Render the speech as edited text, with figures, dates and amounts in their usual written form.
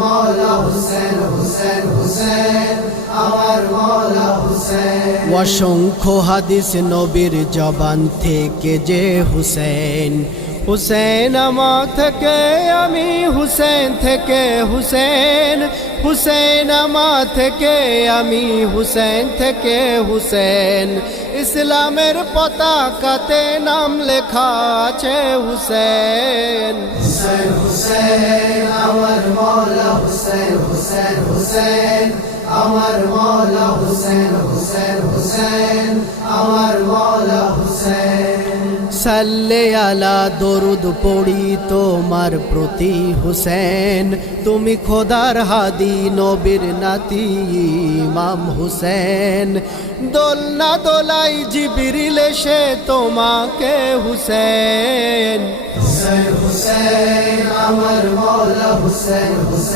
মওলা হুসেন হুসেন হুসেন আমার মওলা হুসেন। অসংখ্য হাদিস নবীর জবান থেকে যে হুসেন, হুসেন আমার থেকে আমি হুসেন থেকে হুসেন, হুসেন আমার থেকে আমি হুসেন থেকে হুসেন। ইসলামের পতাকাতে নাম লেখা আছে হুসেন। হুসেন হুসেন আমার মওলা হুসেন হুসেন হুসেন আমার মওলা হুসেন হুসেন হুসেন আমার মওলা হুসেন। সাল্লে আলা দরুদ পড়ি তোমার প্রতি হুসেন, তুমি খোদার হাদি নবীর নাতি ইমাম হুসেন। দোলনা দোলাই জিবরিল এসে তোমাকে হুসেন। হুসেন হুসেন আমার মওলা হুসেন হুসেন